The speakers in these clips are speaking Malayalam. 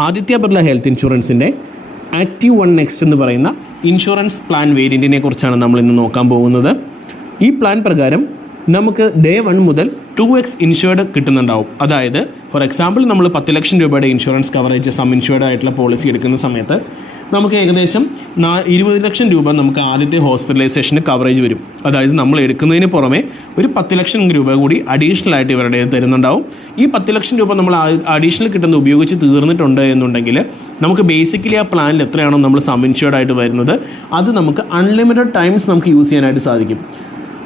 ആദിത്യ ബിർള ഹെൽത്ത് ഇൻഷുറൻസിൻ്റെ ആക്റ്റീവ് 1 നെക്സ്റ്റ് എന്ന് പറയുന്ന ഇൻഷുറൻസ് പ്ലാൻ വേരിയൻറ്റിനെ കുറിച്ചാണ് നമ്മൾ ഇന്ന് നോക്കാൻ പോകുന്നത്. ഈ പ്ലാൻ പ്രകാരം നമുക്ക് ഡേ 1 മുതൽ 2x ഇൻഷുർഡ് കിട്ടുന്നുണ്ടാവും. അതായത് ഫോർ എക്സാമ്പിൾ നമ്മൾ 10 ലക്ഷം രൂപയുടെ ഇൻഷുറൻസ് കവറേജ് സം ഇൻഷുർഡ് ആയിട്ടുള്ള പോളിസി എടുക്കുന്ന സമയത്ത് നമുക്ക് ഏകദേശം 20 ലക്ഷം രൂപ നമുക്ക് ആദ്യത്തെ ഹോസ്പിറ്റലൈസേഷന് കവറേജ് വരും. അതായത് നമ്മൾ എടുക്കുന്നതിന് പുറമെ ഒരു 10 ലക്ഷം രൂപ കൂടി അഡീഷണൽ ആയിട്ട് ഇവരുടെ തരുന്നുണ്ടാവും. ഈ 10 ലക്ഷം രൂപ നമ്മൾ അഡീഷണൽ കിട്ടുന്നത് ഉപയോഗിച്ച് തീർന്നിട്ടുണ്ട് എന്നുണ്ടെങ്കിൽ നമുക്ക് ബേസിക്കലി ആ പ്ലാനിൽ എത്രയാണോ നമ്മൾ സം ഇൻഷുർഡ് ആയിട്ട് വരുന്നത് അത് നമുക്ക് അൺലിമിറ്റഡ് ടൈംസ് നമുക്ക് യൂസ് ചെയ്യാനായിട്ട് സാധിക്കും.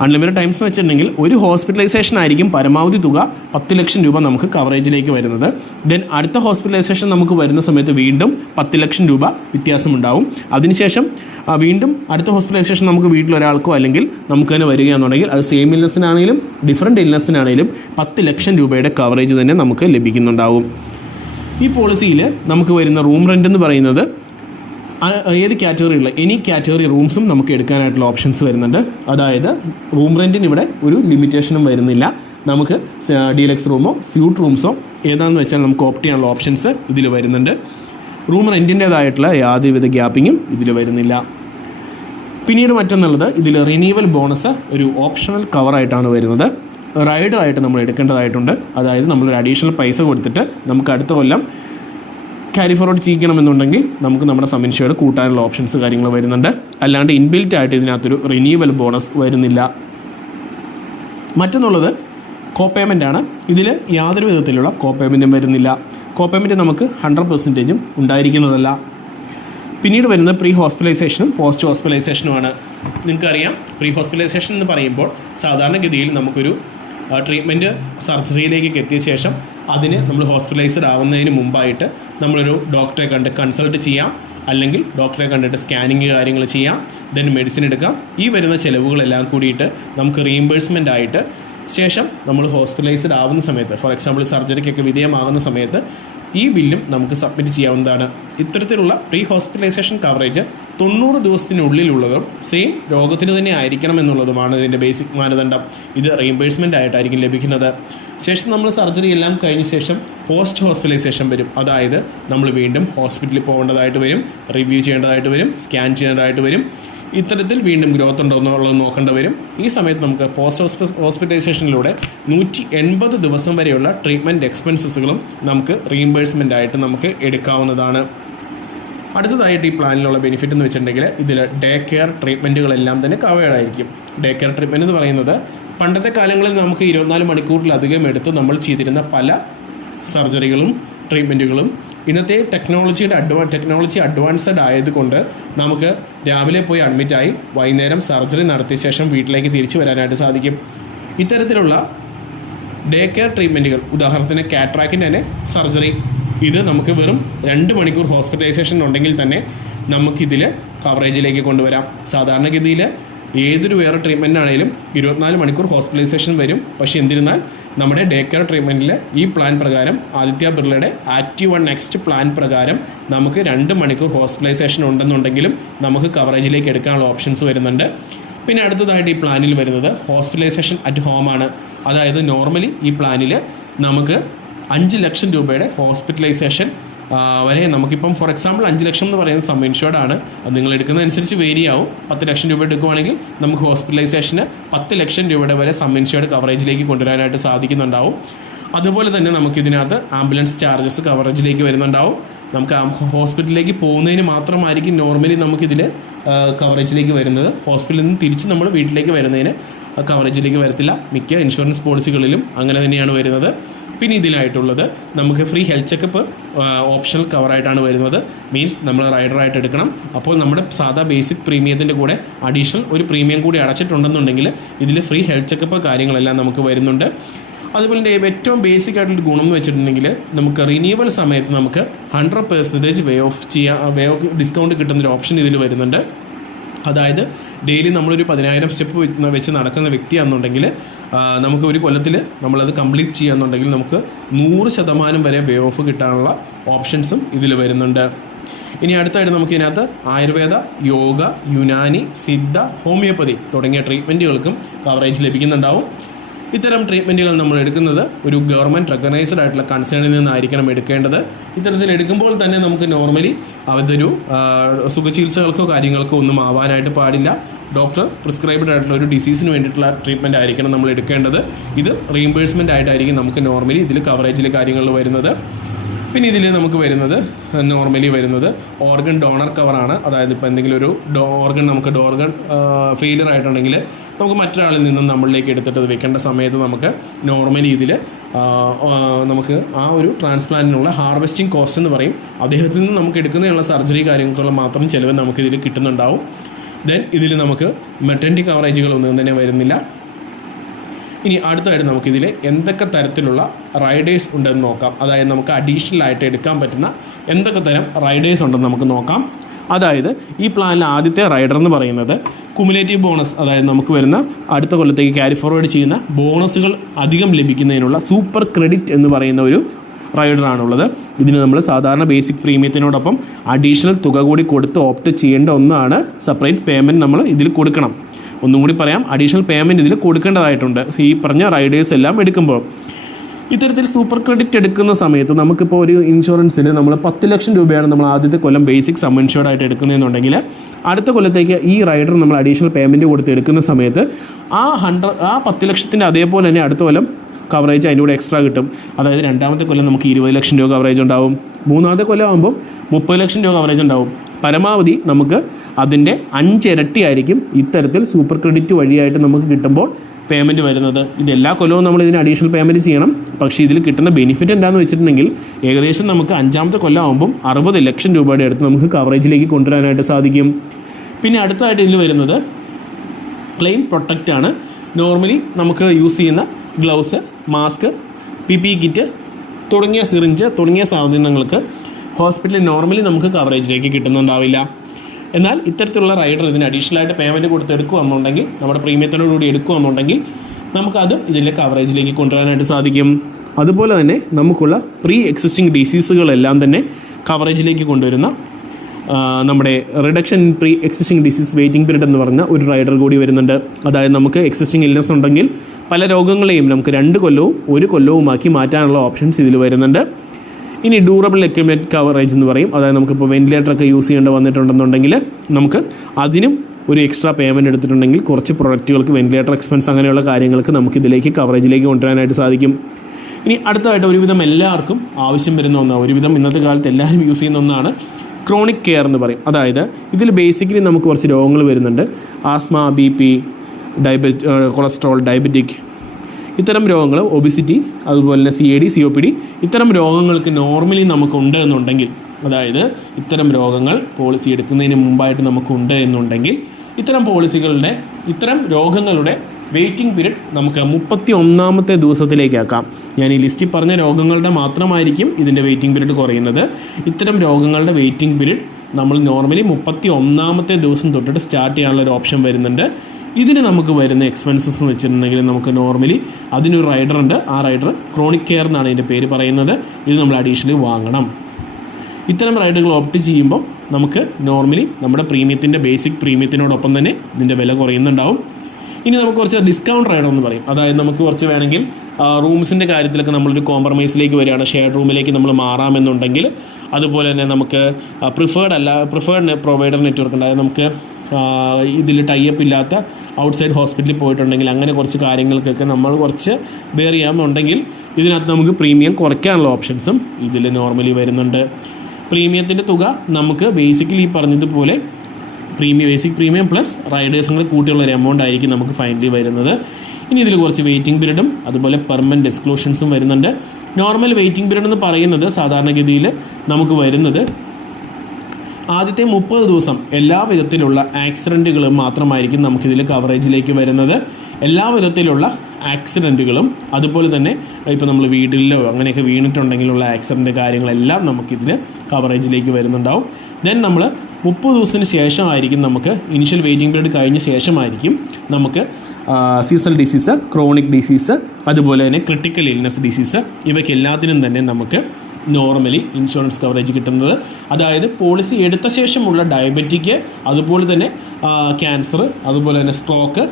അൺലിമിറ്റഡ് ടൈംസ് എന്ന് വെച്ചിട്ടുണ്ടെങ്കിൽ ഒരു ഹോസ്പിറ്റലൈസേഷൻ ആയിരിക്കും പരമാവധി തുക 10 ലക്ഷം രൂപ നമുക്ക് കവറേജിലേക്ക് വരുന്നത്. ദെൻ അടുത്ത ഹോസ്പിറ്റലൈസേഷൻ നമുക്ക് വരുന്ന സമയത്ത് വീണ്ടും 10 ലക്ഷം രൂപ വ്യത്യാസമുണ്ടാവും. അതിനുശേഷം വീണ്ടും അടുത്ത ഹോസ്പിറ്റലൈസേഷൻ നമുക്ക് വീട്ടിലൊരാൾക്കോ അല്ലെങ്കിൽ നമുക്ക് തന്നെ വരികയാണെന്നുണ്ടെങ്കിൽ അത് സെയിം ഇൽനെസ്സിനാണെങ്കിലും ഡിഫറൻറ്റ് ഇൽനെസ്സിനാണെങ്കിലും 10 ലക്ഷം രൂപയുടെ കവറേജ് തന്നെ നമുക്ക് ലഭിക്കുന്നുണ്ടാവും. ഈ പോളിസിയിൽ നമുക്ക് വരുന്ന റൂം റെൻ്റ് എന്ന് പറയുന്നത് ഏത് കാറ്റഗറിയുള്ള എനി കാറ്റഗറി റൂംസും നമുക്ക് എടുക്കാനായിട്ടുള്ള ഓപ്ഷൻസ് വരുന്നുണ്ട്. അതായത് റൂം റെൻറ്റിന് ഇവിടെ ഒരു ലിമിറ്റേഷനും വരുന്നില്ല. നമുക്ക് ഡീലക്സ് റൂമോ സ്യൂട്ട് റൂംസോ ഏതാണെന്ന് വെച്ചാൽ നമുക്ക് ഓപ്റ്റ് ചെയ്യാനുള്ള ഓപ്ഷൻസ് ഇതിൽ വരുന്നുണ്ട്. റൂം റെൻറ്റിൻ്റേതായിട്ടുള്ള യാതൊരുവിധ ഗ്യാപ്പിങ്ങും ഇതിൽ വരുന്നില്ല. പിന്നീട് മറ്റൊന്നുള്ളത് ഇതിൽ റിന്യൂവൽ ബോണസ് ഒരു ഓപ്ഷണൽ കവറായിട്ടാണ് വരുന്നത്. റൈഡറായിട്ട് നമ്മൾ എടുക്കേണ്ടതായിട്ടുണ്ട്. അതായത് നമ്മളൊരു അഡീഷണൽ പൈസ കൊടുത്തിട്ട് നമുക്ക് അടുത്ത കൊല്ലം ക്യാരി ഫോർവേഡ് ചെയ്യിക്കണമെന്നുണ്ടെങ്കിൽ നമുക്ക് നമ്മുടെ സം ഇൻഷുർഡ് കൂട്ടാനുള്ള ഓപ്ഷൻസ് കാര്യങ്ങൾ വരുന്നുണ്ട്. അല്ലാണ്ട് ഇൻബിൽറ്റ് ആയിട്ട് ഇതിനകത്തൊരു റിന്യൂവൽ ബോണസ് വരുന്നില്ല. മറ്റൊന്നുള്ളത് കോ പേയ്മെൻ്റ് ആണ്. ഇതിൽ യാതൊരു വിധത്തിലുള്ള കോ പേയ്മെൻറ്റും വരുന്നില്ല. കോ പേയ്മെൻറ്റ് നമുക്ക് 100% ഉണ്ടായിരിക്കുന്നതല്ല. പിന്നീട് വരുന്നത് പ്രീ ഹോസ്പിറ്റലൈസേഷനും പോസ്റ്റ് ഹോസ്പിറ്റലൈസേഷനുമാണ്. നിങ്ങൾക്കറിയാം പ്രീ ഹോസ്പിറ്റലൈസേഷൻ എന്ന് പറയുമ്പോൾ സാധാരണഗതിയിൽ നമുക്കൊരു ട്രീറ്റ്മെൻറ്റ് സർജറിയിലേക്ക് എത്തിയ ശേഷം അതിന് നമ്മൾ ഹോസ്പിറ്റലൈസ്ഡ് ആവുന്നതിന് മുമ്പായിട്ട് നമ്മളൊരു ഡോക്ടറെ കണ്ട് കൺസൾട്ട് ചെയ്യാം, അല്ലെങ്കിൽ ഡോക്ടറെ കണ്ടിട്ട് സ്കാനിങ് കാര്യങ്ങൾ ചെയ്യാം, ദെൻ മെഡിസിൻ എടുക്കാം. ഈ വരുന്ന ചിലവുകളെല്ലാം കൂടിയിട്ട് നമുക്ക് റീഇംബേഴ്സ്മെൻ്റ് ആയിട്ട് ശേഷം നമ്മൾ ഹോസ്പിറ്റലൈസ്ഡ് ആവുന്ന സമയത്ത് ഫോർ എക്സാമ്പിൾ സർജറിക്കൊക്കെ വിധേയമാകുന്ന സമയത്ത് ഈ ബില്ലും നമുക്ക് സബ്മിറ്റ് ചെയ്യാവുന്നതാണ്. ഇത്തരത്തിലുള്ള പ്രീ ഹോസ്പിറ്റലൈസേഷൻ കവറേജ് 90 ദിവസത്തിനുള്ളിലുള്ളതും സെയിം രോഗത്തിന് തന്നെ ആയിരിക്കണം എന്നുള്ളതുമാണ് ഇതിൻ്റെ ബേസിക് മാനദണ്ഡം. ഇത് റീഇംബേഴ്സ്മെൻ്റ് ആയിട്ടായിരിക്കും ലഭിക്കുന്നത്. ശേഷം നമ്മൾ സർജറി എല്ലാം കഴിഞ്ഞ ശേഷം പോസ്റ്റ് ഹോസ്പിറ്റലൈസേഷൻ വരും. അതായത് നമ്മൾ വീണ്ടും ഹോസ്പിറ്റലിൽ പോകേണ്ടതായിട്ട് വരും, റിവ്യൂ ചെയ്യേണ്ടതായിട്ട് വരും, സ്കാൻ ചെയ്യേണ്ടതായിട്ട് വരും. ഇത്തരത്തിൽ വീണ്ടും ഗ്രോത്ത് ഉണ്ടോ എന്നുള്ളത് നോക്കേണ്ടി വരും. ഈ സമയത്ത് നമുക്ക് പോസ്റ്റ് ഹോസ്പിറ്റലൈസേഷനിലൂടെ 180 ദിവസം വരെയുള്ള ട്രീറ്റ്മെൻറ്റ് എക്സ്പെൻസസുകളും നമുക്ക് റീഇംബേഴ്സ്മെൻ്റ് ആയിട്ട് നമുക്ക് എടുക്കാവുന്നതാണ്. അടുത്തതായിട്ട് ഈ പ്ലാനിലുള്ള ബെനിഫിറ്റ് എന്ന് വെച്ചിട്ടുണ്ടെങ്കിൽ ഇതിൽ ഡേ കെയർ ട്രീറ്റ്മെൻറ്റുകളെല്ലാം തന്നെ കവേർഡ് ആയിരിക്കും. ഡേ കെയർ ട്രീറ്റ്മെൻറ്റ് എന്ന് പറയുന്നത് പണ്ടത്തെ കാലങ്ങളിൽ നമുക്ക് 24 മണിക്കൂറിലധികം എടുത്ത് നമ്മൾ ചെയ്തിരുന്ന പല സർജറികളും ട്രീറ്റ്മെൻറ്റുകളും ഇന്നത്തെ ടെക്നോളജി അഡ്വാൻസ്ഡ് ആയതുകൊണ്ട് നമുക്ക് രാവിലെ പോയി അഡ്മിറ്റായി വൈകുന്നേരം സർജറി നടത്തിയ ശേഷം വീട്ടിലേക്ക് തിരിച്ചു വരാനായിട്ട് സാധിക്കും. ഇത്തരത്തിലുള്ള ഡേ കെയർ ട്രീറ്റ്മെൻറ്റുകൾ ഉദാഹരണത്തിന് കാറ്ററാക്റ്റിൻ്റെ തന്നെ സർജറി, ഇത് നമുക്ക് വെറും 2 മണിക്കൂർ ഹോസ്പിറ്റലൈസേഷൻ ഉണ്ടെങ്കിൽ തന്നെ നമുക്കിതിൽ കവറേജിലേക്ക് കൊണ്ടുവരാം. സാധാരണഗതിയിൽ ഏതൊരു വേറെ ട്രീറ്റ്മെൻ്റ് ആണെങ്കിലും 24 മണിക്കൂർ ഹോസ്പിറ്റലൈസേഷൻ വരും. പക്ഷേ എന്നിരുന്നാൽ നമ്മുടെ ഡേ കെയർ ട്രീറ്റ്മെൻറ്റിൽ ഈ പ്ലാൻ പ്രകാരം ആദിത്യ ബിർളയുടെ ആക്റ്റീവ് 1 നെക്സ്റ്റ് പ്ലാൻ പ്രകാരം നമുക്ക് 2 മണിക്കൂർ ഹോസ്പിറ്റലൈസേഷൻ ഉണ്ടെന്നുണ്ടെങ്കിലും നമുക്ക് കവറേജിലേക്ക് എടുക്കാനുള്ള ഓപ്ഷൻസ് വരുന്നുണ്ട്. പിന്നെ അടുത്തതായിട്ട് ഈ പ്ലാനിൽ വരുന്നത് ഹോസ്പിറ്റലൈസേഷൻ അറ്റ് ഹോമാണ്. അതായത് നോർമലി ഈ പ്ലാനിൽ നമുക്ക് 5 ലക്ഷം രൂപയുടെ ഹോസ്പിറ്റലൈസേഷൻ വരെ നമുക്കിപ്പം ഫോർ എക്സാമ്പിൾ 5 ലക്ഷം എന്ന് പറയുന്നത് സം ഇൻഷുർഡ് ആണ്. അത് നിങ്ങൾ എടുക്കുന്നതനുസരിച്ച് വേരി ആവും. 10 ലക്ഷം രൂപ എടുക്കുകയാണെങ്കിൽ നമുക്ക് ഹോസ്പിറ്റലൈസേഷന് 10 ലക്ഷം രൂപയുടെ വരെ സം ഇൻഷുർഡ് കവറേജിലേക്ക് കൊണ്ടുവരാനായിട്ട് സാധിക്കുന്നുണ്ടാവും. അതുപോലെ തന്നെ നമുക്കിതിനകത്ത് ആംബുലൻസ് ചാർജസ് കവറേജിലേക്ക് വരുന്നുണ്ടാവും. നമുക്ക് ഹോസ്പിറ്റലിലേക്ക് പോകുന്നതിന് മാത്രമായിരിക്കും നോർമലി നമുക്കിതിൽ കവറേജിലേക്ക് വരുന്നത്. ഹോസ്പിറ്റലിൽ നിന്ന് തിരിച്ച് നമ്മൾ വീട്ടിലേക്ക് വരുന്നതിന് കവറേജിലേക്ക് വരത്തില്ല. മിക്ക ഇൻഷുറൻസ് പോളിസികളിലും അങ്ങനെ തന്നെയാണ് വരുന്നത്. പിന്നെ ഇതിലായിട്ടുള്ളത് നമുക്ക് ഫ്രീ ഹെൽത്ത് ചെക്കപ്പ് ഓപ്ഷണൽ കവറായിട്ടാണ് വരുന്നത്. മീൻസ് നമ്മൾ റൈഡറായിട്ട് എടുക്കണം. അപ്പോൾ നമ്മുടെ സാധാ ബേസിക് പ്രീമിയത്തിൻ്റെ കൂടെ അഡീഷണൽ ഒരു പ്രീമിയം കൂടി അടച്ചിട്ടുണ്ടെന്നുണ്ടെങ്കിൽ ഇതിൽ ഫ്രീ ഹെൽത്ത് ചെക്കപ്പ് കാര്യങ്ങളെല്ലാം നമുക്ക് വരുന്നുണ്ട്. അതുപോലെ തന്നെ ഏറ്റവും ബേസിക് ആയിട്ടുള്ള ഗുണം എന്ന് വെച്ചിട്ടുണ്ടെങ്കിൽ നമുക്ക് റിന്യൂവൽ സമയത്ത് നമുക്ക് 100% വേ ഓഫ് ഡിസ്കൗണ്ട് കിട്ടുന്നൊരു ഓപ്ഷൻ ഇതിൽ വരുന്നുണ്ട്. അതായത് ഡെയിലി നമ്മളൊരു 10,000 സ്റ്റെപ്പ് വെച്ച് നടക്കുന്ന വ്യക്തിയാണെന്നുണ്ടെങ്കിൽ നമുക്ക് ഒരു കൊല്ലത്തിൽ നമ്മളത് കംപ്ലീറ്റ് ചെയ്യാന്നുണ്ടെങ്കിൽ നമുക്ക് 100% വരെ വേ ഓഫ് കിട്ടാനുള്ള ഓപ്ഷൻസും ഇതിൽ വരുന്നുണ്ട്. ഇനി അടുത്തായിട്ട് നമുക്ക് ഇതിനകത്ത് ആയുർവേദ, യോഗ, യുനാനി, സിദ്ധ, ഹോമിയോപ്പതി തുടങ്ങിയ ട്രീറ്റ്മെൻറ്റുകൾക്കും കവറേജ് ലഭിക്കുന്നുണ്ടാവും. ഇത്തരം ട്രീറ്റ്മെൻറ്റുകൾ നമ്മൾ എടുക്കുന്നത് ഒരു ഗവൺമെൻറ് റെക്കഗ്നൈസ്ഡ് ആയിട്ടുള്ള കൺസേണിൽ നിന്നായിരിക്കണം എടുക്കേണ്ടത്. ഇത്തരത്തിൽ എടുക്കുമ്പോൾ തന്നെ നമുക്ക് നോർമലി അതൊരു സുഖചികിത്സകൾക്കോ കാര്യങ്ങൾക്കോ ഒന്നും ആവാനായിട്ട് പാടില്ല. ഡോക്ടർ പ്രിസ്ക്രൈബ്ഡ് ആയിട്ടുള്ള ഒരു ഡിസീസിന് വേണ്ടിയിട്ടുള്ള ട്രീറ്റ്മെൻറ്റ് ആയിരിക്കണം നമ്മൾ എടുക്കേണ്ടത്. ഇത് റീഇംബേഴ്സ്മെൻ്റ് ആയിട്ടായിരിക്കും നമുക്ക് നോർമലി ഇതിൽ കവറേജിൽ കാര്യങ്ങളിൽ വരുന്നത്. പിന്നെ ഇതിൽ നമുക്ക് നോർമലി വരുന്നത് ഓർഗൻ ഡോണർ കവറാണ്. അതായത് ഇപ്പോൾ എന്തെങ്കിലും ഒരു ഓർഗൻ ഫെയിലിയർ ആയിട്ടുണ്ടെങ്കിൽ നമുക്ക് മറ്റൊരാളിൽ നിന്നും നമ്മളിലേക്ക് എടുത്തിട്ട് അത് വെക്കേണ്ട സമയത്ത് നമുക്ക് നോർമലി ഇതിൽ നമുക്ക് ആ ഒരു ട്രാൻസ്പ്ലാന്റിനുള്ള ഹാർവെസ്റ്റിംഗ് കോസ്റ്റ് എന്ന് പറയും. അദ്ദേഹത്തിൽ നിന്ന് നമുക്ക് എടുക്കുന്നതിനുള്ള സർജറി കാര്യങ്ങൾക്കുള്ള മാത്രം ചിലവ് നമുക്കിതിൽ കിട്ടുന്നുണ്ടാവും. ദെൻ ഇതിൽ നമുക്ക് മെറ്റർനിറ്റി കവറേജുകളൊന്നും തന്നെ വരുന്നില്ല. ഇനി അടുത്തതായിട്ട് നമുക്കിതിൽ എന്തൊക്കെ തരത്തിലുള്ള റൈഡേഴ്സ് ഉണ്ടെന്ന് നോക്കാം. അതായത് നമുക്ക് അഡീഷണൽ ആയിട്ട് എടുക്കാൻ പറ്റുന്ന എന്തൊക്കെ തരം റൈഡേഴ്സ് ഉണ്ടെന്ന് നമുക്ക് നോക്കാം. അതായത് ഈ പ്ലാനിൽ ആദ്യത്തെ റൈഡർ എന്ന് പറയുന്നത് കുമുലേറ്റീവ് ബോണസ്, അതായത് നമുക്ക് വരുന്ന അടുത്ത കൊല്ലത്തേക്ക് ക്യാരി ഫോർവേഡ് ചെയ്യുന്ന ബോണസുകൾ അധികം ലഭിക്കുന്നതിനുള്ള സൂപ്പർ ക്രെഡിറ്റ് എന്ന് പറയുന്ന ഒരു റൈഡറാണുള്ളത്. ഇതിന് നമ്മൾ സാധാരണ ബേസിക് പ്രീമിയത്തിനോടൊപ്പം അഡീഷണൽ തുക കൂടി കൊടുത്ത് ഓപ്റ്റ് ചെയ്യേണ്ട ഒന്നാണ്. സെപ്പറേറ്റ് പേയ്മെൻറ്റ് നമ്മൾ ഇതിൽ കൊടുക്കണം. ഒന്നും കൂടി പറയാം, അഡീഷണൽ പേയ്മെൻറ്റ് ഇതിൽ കൊടുക്കേണ്ടതായിട്ടുണ്ട് ഈ പറഞ്ഞ റൈഡേഴ്സ് എല്ലാം എടുക്കുമ്പോൾ. ഇത്തരത്തിൽ സൂപ്പർ ക്രെഡിറ്റ് എടുക്കുന്ന സമയത്ത് നമുക്കിപ്പോൾ ഒരു ഇൻഷുറൻസിൽ നമ്മൾ 10 ലക്ഷം രൂപയാണ് നമ്മൾ ആദ്യത്തെ കൊല്ലം ബേസിക് സം ഇൻഷുർഡ് ആയിട്ട് എടുക്കുന്നതെന്നുണ്ടെങ്കിൽ അടുത്ത കൊല്ലത്തേക്ക് ഈ റൈഡർ നമ്മൾ അഡീഷണൽ പേയ്മെൻറ്റ് കൊടുത്ത് എടുക്കുന്ന സമയത്ത് ആ 10 ലക്ഷത്തിൻ്റെ അതേപോലെ തന്നെ അടുത്ത കൊല്ലം കവറേജ് അതിൻ്റെ കൂടെ എക്സ്ട്രാ കിട്ടും. അതായത് രണ്ടാമത്തെ കൊല്ലം നമുക്ക് 20 ലക്ഷം രൂപ കവറേജ് ഉണ്ടാവും. മൂന്നാമത്തെ കൊല്ലം ആകുമ്പോൾ 30 ലക്ഷം രൂപ കവറേജ് ഉണ്ടാവും. പരമാവധി നമുക്ക് അതിൻ്റെ 5 ഇരട്ടി ആയിരിക്കും ഇത്തരത്തിൽ സൂപ്പർ ക്രെഡിറ്റ് വഴിയായിട്ട് നമുക്ക് കിട്ടുമ്പോൾ പേയ്മെൻറ്റ് വരുന്നത്. ഇതെല്ലാ കൊല്ലവും നമ്മൾ ഇതിന് അഡീഷണൽ പേയ്മെൻറ്റ് ചെയ്യണം. പക്ഷേ ഇതിൽ കിട്ടുന്ന ബെനിഫിറ്റ് എന്താണെന്ന് വെച്ചിട്ടുണ്ടെങ്കിൽ ഏകദേശം നമുക്ക് 5ാമത്തെ കൊല്ലം ആകുമ്പം 60 ലക്ഷം രൂപയുടെ അടുത്ത് നമുക്ക് കവറേജിലേക്ക് കൊണ്ടുവരാനായിട്ട് സാധിക്കും. പിന്നെ അടുത്തതായിട്ട് ഇതിൽ വരുന്നത് ക്ലെയിം പ്രൊട്ടക്റ്റ് ആണ്. നോർമലി നമുക്ക് യൂസ് ചെയ്യുന്ന ഗ്ലൗസ്, മാസ്ക്, PPE കിറ്റ് തുടങ്ങിയ സിറിഞ്ച് തുടങ്ങിയ സാധനങ്ങൾക്ക് ഹോസ്പിറ്റലിൽ നോർമലി നമുക്ക് കവറേജിലേക്ക് കിട്ടുന്നുണ്ടാവില്ല. എന്നാൽ ഇത്തരത്തിലുള്ള റൈഡർ ഇതിന് അഡീഷണൽ ആയിട്ട് പേയ്മെൻറ്റ് കൊടുത്ത് എടുക്കുകയെന്നുണ്ടെങ്കിൽ, നമ്മുടെ പ്രീമിയത്തിനോടുകൂടി എടുക്കുകയെന്നുണ്ടെങ്കിൽ നമുക്കതും ഇതിൻ്റെ കവറേജിലേക്ക് കൊണ്ടുവരാനായിട്ട് സാധിക്കും. അതുപോലെ തന്നെ നമുക്കുള്ള പ്രീ എക്സിസ്റ്റിംഗ് ഡിസീസുകളെല്ലാം തന്നെ കവറേജിലേക്ക് കൊണ്ടുവരുന്ന നമ്മുടെ reduction in pre existing disease waiting period എന്ന് പറഞ്ഞ ഒരു റൈഡർ കൂടി വരുന്നുണ്ട്. അതായത് നമുക്ക് എക്സിസ്റ്റിംഗ് ഇൽനെസ് ഉണ്ടെങ്കിൽ പല രോഗങ്ങളെയും നമുക്ക് 2 കൊല്ലവും 1 കൊല്ലവുമാക്കി മാറ്റാനുള്ള ഓപ്ഷൻസ് ഇതിൽ വരുന്നുണ്ട്. ഇനി ഡ്യൂറബിൾ എക്യുപ്മെൻറ്റ് കവറേജ് എന്ന് പറയും. അതായത് നമുക്കിപ്പോൾ വെന്റിലേറ്ററൊക്കെ യൂസ് ചെയ്യേണ്ടി വന്നിട്ടുണ്ടെന്നുണ്ടെങ്കിൽ നമുക്ക് അതിനും ഒരു എക്സ്ട്രാ പേയ്മെൻറ്റ് എടുത്തിട്ടുണ്ടെങ്കിൽ കുറച്ച് പ്രൊഡക്റ്റുകൾക്ക് വെന്റിലേറ്റർ എക്സ്പെൻസ് അങ്ങനെയുള്ള കാര്യങ്ങൾക്ക് നമുക്കിതിലേക്ക് കവറേജിലേക്ക് കൊണ്ടുവരാനായിട്ട് സാധിക്കും. ഇനി അടുത്തതായിട്ട് ഒരുവിധം എല്ലാവർക്കും ആവശ്യം വരുന്ന ഒന്നാണ്, ഒരുവിധം ഇന്നത്തെ കാലത്ത് എല്ലാവരും യൂസ് ചെയ്യുന്ന ഒന്നാണ് ക്രോണിക് കെയർ എന്ന് പറയും. അതായത് ഇതിൽ ബേസിക്കലി നമുക്ക് കുറച്ച് രോഗങ്ങൾ വരുന്നുണ്ട്. ആസ്മ, BP, കൊളസ്ട്രോൾ, ഡയബറ്റിക്, ഇത്തരം രോഗങ്ങൾ, ഒബിസിറ്റി, അതുപോലെ തന്നെ CAD, COPD ഇത്തരം രോഗങ്ങൾക്ക് നോർമലി നമുക്കുണ്ട് എന്നുണ്ടെങ്കിൽ, അതായത് ഇത്തരം രോഗങ്ങൾ പോളിസി എടുക്കുന്നതിന് മുമ്പായിട്ട് നമുക്കുണ്ട് എന്നുണ്ടെങ്കിൽ ഇത്തരം രോഗങ്ങളുടെ വെയിറ്റിംഗ് പീരീഡ് നമുക്ക് 31ാമത്തെ ദിവസത്തിലേക്കാക്കാം. ഞാൻ ഈ ലിസ്റ്റിൽ പറഞ്ഞ രോഗങ്ങളുടെ മാത്രമായിരിക്കും ഇതിൻ്റെ വെയിറ്റിംഗ് പീരീഡ് കുറയുന്നത്. ഇത്തരം രോഗങ്ങളുടെ വെയിറ്റിംഗ് പീരീഡ് നമ്മൾ നോർമലി 31ാമത്തെ ദിവസം തൊട്ടിട്ട് സ്റ്റാർട്ട് ചെയ്യാനുള്ളൊരു ഓപ്ഷൻ വരുന്നുണ്ട്. ഇതിന് നമുക്ക് വരുന്ന എക്സ്പെൻസസ് എന്ന് വെച്ചിട്ടുണ്ടെങ്കിൽ നമുക്ക് നോർമലി അതിനൊരു റൈഡർ ഉണ്ട്. ആ റൈഡർ ക്രോണിക് കെയർ എന്നാണ് ഇതിൻ്റെ പേര് പറയുന്നത്. ഇത് നമ്മൾ അഡീഷണലി വാങ്ങണം. ഇത്തരം റൈഡുകൾ ഓപ്റ്റ് ചെയ്യുമ്പോൾ നമുക്ക് നോർമലി നമ്മുടെ പ്രീമിയത്തിൻ്റെ ബേസിക് പ്രീമിയത്തിനോടൊപ്പം തന്നെ ഇതിൻ്റെ വില കുറയുന്നുണ്ടാവും. ഇനി നമുക്ക് കുറച്ച് ഡിസ്കൗണ്ട് റൈഡർ എന്ന് പറയും. അതായത് നമുക്ക് കുറച്ച് വേണമെങ്കിൽ റൂംസിൻ്റെ കാര്യത്തിലൊക്കെ നമ്മളൊരു കോംപ്രമൈസിലേക്ക് വരികയാണ്, ഷെയർഡ് റൂമിലേക്ക് നമ്മൾ മാറാമെന്നുണ്ടെങ്കിൽ, അതുപോലെ തന്നെ നമുക്ക് പ്രിഫേർഡ് പ്രൊവൈഡർ നെറ്റ്വർക്ക് ഉണ്ട്. അതായത് നമുക്ക് ഇതിൽ ടൈപ്പ് ഇല്ലാത്ത ഔട്ട്സൈഡ് ഹോസ്പിറ്റലിൽ പോയിട്ടുണ്ടെങ്കിൽ അങ്ങനെ കുറച്ച് കാര്യങ്ങൾക്കൊക്കെ നമ്മൾ കുറച്ച് ബെയർ ചെയ്യാമെന്നുണ്ടെങ്കിൽ ഇതിനകത്ത് നമുക്ക് പ്രീമിയം കുറയ്ക്കാനുള്ള ഓപ്ഷൻസും ഇതിൽ നോർമലി വരുന്നുണ്ട്. പ്രീമിയത്തിൻ്റെ തുക നമുക്ക് ബേസിക്കലി ഈ പറഞ്ഞതുപോലെ ബേസിക് പ്രീമിയം പ്ലസ് റൈഡേഴ്സും കൂടെ കൂട്ടിയുള്ളൊരു എമൗണ്ട് ആയിരിക്കും നമുക്ക് ഫൈനലി വരുന്നത്. ഇനി ഇതിൽ കുറച്ച് വെയിറ്റിംഗ് പീരീഡും അതുപോലെ പെർമനൻറ്റ് എക്സ്ക്ലൂഷൻസും വരുന്നുണ്ട്. നോർമൽ വെയിറ്റിംഗ് പീരീഡ് എന്ന് പറയുന്നത് സാധാരണഗതിയിൽ നമുക്ക് വരുന്നത് ആദ്യത്തെ 30 ദിവസം എല്ലാ വിധത്തിലുള്ള ആക്സിഡൻറ്റുകളും മാത്രമായിരിക്കും നമുക്കിതിൽ കവറേജിലേക്ക് വരുന്നത്. എല്ലാ വിധത്തിലുള്ള ആക്സിഡൻറ്റുകളും അതുപോലെ തന്നെ ഇപ്പോൾ നമ്മൾ വീട്ടിലോ അങ്ങനെയൊക്കെ വീണിട്ടുണ്ടെങ്കിലുള്ള ആക്സിഡൻറ്റ് കാര്യങ്ങളെല്ലാം നമുക്കിതിൽ കവറേജിലേക്ക് വരുന്നുണ്ടാവും. ദെൻ നമ്മൾ 30 ദിവസത്തിന് ശേഷമായിരിക്കും നമുക്ക് ഇനിഷ്യൽ വെയിറ്റിംഗ് പീരീഡ് കഴിഞ്ഞ ശേഷമായിരിക്കും നമുക്ക് സീസണൽ ഡിസീസ്, ക്രോണിക് ഡിസീസ്, അതുപോലെ തന്നെ ക്രിട്ടിക്കൽ ഇൽനെസ് ഡിസീസ് ഇവയ്ക്ക് എല്ലാത്തിനും തന്നെ നമുക്ക് നോർമലി ഇൻഷുറൻസ് കവറേജ് കിട്ടുന്നത്. അതായത് പോളിസി എടുത്ത ശേഷമുള്ള ഡയബറ്റിക്, അതുപോലെ തന്നെ ക്യാൻസർ, അതുപോലെ തന്നെ സ്ട്രോക്ക്,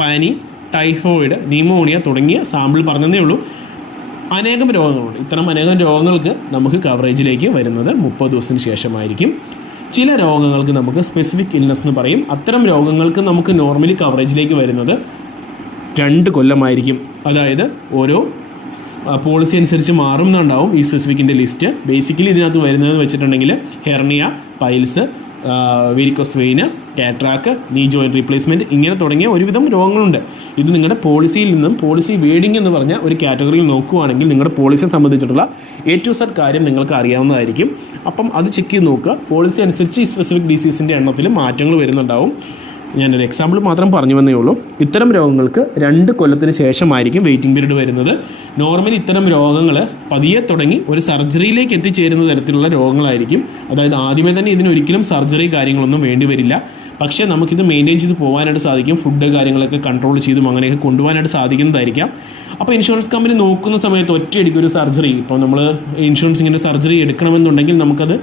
പനി, ടൈഫോയിഡ്, ന്യൂമോണിയ തുടങ്ങിയ സാമ്പിൾ പറഞ്ഞതേ ഉള്ളൂ. അനേകം രോഗങ്ങളുണ്ട്. ഇത്തരം അനേകം രോഗങ്ങൾക്ക് നമുക്ക് കവറേജിലേക്ക് വരുന്നത് 30 ദിവസത്തിന് ശേഷമായിരിക്കും. ചില രോഗങ്ങൾക്ക് നമുക്ക് സ്പെസിഫിക് ഇൽനെസ് എന്ന് പറയും. അത്തരം രോഗങ്ങൾക്ക് നമുക്ക് നോർമലി കവറേജിലേക്ക് വരുന്നത് 2 കൊല്ലമായിരിക്കും. അതായത് ഓരോ പോളിസി അനുസരിച്ച് മാറുന്നുണ്ടാവും ഈ സ്പെസിഫിക്കിൻ്റെ ലിസ്റ്റ്. ബേസിക്കലി ഇതിനകത്ത് വരുന്നതെന്ന് വെച്ചിട്ടുണ്ടെങ്കിൽ ഹെർണിയ, പൈൽസ്, വെരിക്കോസ് വെയിന്, കാറ്ററാക്ക്, നീ ജോയിൻറ്റ് റീപ്ലേസ്മെൻറ്റ് ഇങ്ങനെ തുടങ്ങിയ ഒരുവിധം രോഗങ്ങളുണ്ട്. ഇത് നിങ്ങളുടെ പോളിസിയിൽ നിന്നും പോളിസി വേഡിങ് എന്ന് പറഞ്ഞ ഒരു കാറ്റഗറിയിൽ നോക്കുകയാണെങ്കിൽ നിങ്ങളുടെ പോളിസിയെ സംബന്ധിച്ചിട്ടുള്ള A to Z കാര്യം നിങ്ങൾക്ക് അറിയാവുന്നതായിരിക്കും. അപ്പം അത് ചെക്ക് ചെയ്ത് നോക്കുക. പോളിസി അനുസരിച്ച് ഈ സ്പെസിഫിക് ഡിസീസിൻ്റെ എണ്ണത്തിൽ മാറ്റങ്ങൾ വരുന്നുണ്ടാവും. ഞാനൊരു എക്സാമ്പിൾ മാത്രം പറഞ്ഞു വന്നേ ഉള്ളൂ. ഇത്തരം രോഗങ്ങൾക്ക് 2 കൊല്ലത്തിന് ശേഷമായിരിക്കും വെയിറ്റിംഗ് പീരീഡ് വരുന്നത്. നോർമലി ഇത്തരം രോഗങ്ങൾ പതിയെ തുടങ്ങി ഒരു സർജറിയിലേക്ക് എത്തിച്ചേരുന്ന തരത്തിലുള്ള രോഗങ്ങളായിരിക്കും. അതായത് ആദ്യമേ തന്നെ ഇതിനൊരിക്കലും സർജറി കാര്യങ്ങളൊന്നും വേണ്ടി വരില്ല. പക്ഷേ നമുക്കിത് മെയിൻറ്റെയിൻ ചെയ്ത് പോകാനായിട്ട് സാധിക്കും. ഫുഡ് കാര്യങ്ങളൊക്കെ കൺട്രോൾ ചെയ്തും അങ്ങനെയൊക്കെ കൊണ്ടുപോകാനായിട്ട് സാധിക്കുന്നതായിരിക്കും. അപ്പോൾ ഇൻഷുറൻസ് കമ്പനി നോക്കുന്ന സമയത്ത് ഒറ്റയടിക്ക് ഒരു സർജറി, ഇപ്പോൾ നമ്മൾ ഇൻഷുറൻസ് ഇങ്ങനെ സർജറി എടുക്കണമെന്നുണ്ടെങ്കിൽ നമുക്കത്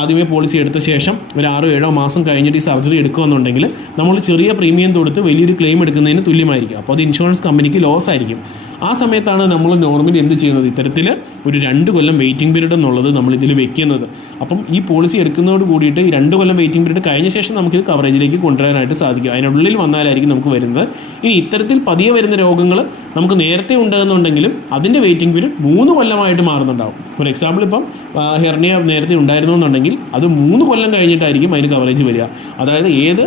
ആദ്യമേ പോളിസി എടുത്ത ശേഷം ഒരു 6-7 മാസം കഴിഞ്ഞിട്ട് ഈ സർജറി എടുക്കുകയെന്നുണ്ടെങ്കിൽ നമ്മൾ ചെറിയ പ്രീമിയം കൊടുത്ത് വലിയൊരു ക്ലെയിം എടുക്കുന്നതിന് തുല്യമായിരിക്കും. അപ്പോൾ അത് ഇൻഷുറൻസ് കമ്പനിക്ക് ലോസ് ആയിരിക്കും. ആ സമയത്താണ് നമ്മൾ നോർമലി എന്ത് ചെയ്യുന്നത്, ഇത്തരത്തിൽ ഒരു 2 കൊല്ലം വെയിറ്റിംഗ് പീരീഡ് എന്നുള്ളത് നമ്മളിതിൽ വെക്കുന്നത്. അപ്പം ഈ പോളിസി എടുക്കുന്നതോട് കൂടിയിട്ട് ഈ 2 കൊല്ലം വെയിറ്റിംഗ് പീരീഡ് കഴിഞ്ഞ ശേഷം നമുക്കിത് കവറേജിലേക്ക് കൊണ്ടുവരാനായിട്ട് സാധിക്കും. അതിനുള്ളിൽ വന്നാലായിരിക്കും നമുക്ക് വരുന്നത്. ഇനി ഇത്തരത്തിൽ പതിയെ വരുന്ന രോഗങ്ങൾ നമുക്ക് നേരത്തെ ഉണ്ടെന്നുണ്ടെങ്കിലും അതിൻ്റെ വെയിറ്റിംഗ് പീരീഡ് 3 കൊല്ലമായിട്ട് മാറുന്നുണ്ടാവും. ഫോർ എക്സാമ്പിൾ ഇപ്പം ഹെർണിയ നേരത്തെ ഉണ്ടായിരുന്നു എന്നുണ്ടെങ്കിൽ അത് 3 കൊല്ലം കഴിഞ്ഞിട്ടായിരിക്കും അതിന് കവറേജ് വരിക. അതായത് ഏത്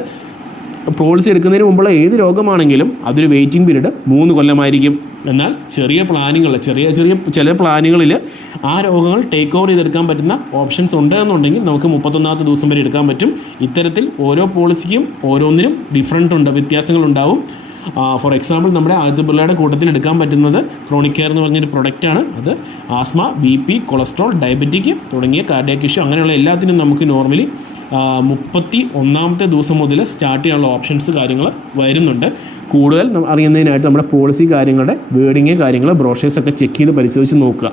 പോളിസി എടുക്കുന്നതിന് മുമ്പുള്ള ഏത് രോഗമാണെങ്കിലും അതൊരു വെയിറ്റിംഗ് പീരീഡ് 3 കൊല്ലമായിരിക്കും. എന്നാൽ ചെറിയ പ്ലാനുകൾ, ചില പ്ലാനുകളിൽ ആ രോഗങ്ങൾ ടേക്ക് ഓവർ ചെയ്തെടുക്കാൻ പറ്റുന്ന ഓപ്ഷൻസ് ഉണ്ട് എന്നുണ്ടെങ്കിൽ നമുക്ക് 31ാമത്തെ ദിവസം വരെ എടുക്കാൻ പറ്റും. ഇത്തരത്തിൽ ഓരോ പോളിസിക്കും ഓരോന്നിനും ഡിഫറൻറ്റ് ഉണ്ട്, വ്യത്യാസങ്ങളുണ്ടാവും. ഫോർ എക്സാമ്പിൾ നമ്മുടെ ആദ്യത്തെ പിള്ളേരുടെ കൂട്ടത്തിൽ എടുക്കാൻ പറ്റുന്നത് ക്രോണിക് കെയർ എന്ന് പറഞ്ഞൊരു പ്രൊഡക്റ്റാണ്. അത് ആസ്മ, BP, കൊളസ്ട്രോൾ, ഡയബറ്റിക് തുടങ്ങിയ കാർഡിയാക് ഇഷ്യൂ അങ്ങനെയുള്ള എല്ലാത്തിനും നമുക്ക് നോർമലി 31ാമത്തെ ദിവസം മുതൽ സ്റ്റാർട്ട് ചെയ്യാനുള്ള ഓപ്ഷൻസ് കാര്യങ്ങൾ വരുന്നുണ്ട്. കൂടുതൽ അറിയുന്നതിനായിട്ട് നമ്മുടെ പോളിസി കാര്യങ്ങളുടെ വേർഡിങ് കാര്യങ്ങൾ ബ്രോഷേഴ്സൊക്കെ ചെക്ക് ചെയ്ത് പരിശോധിച്ച് നോക്കുക.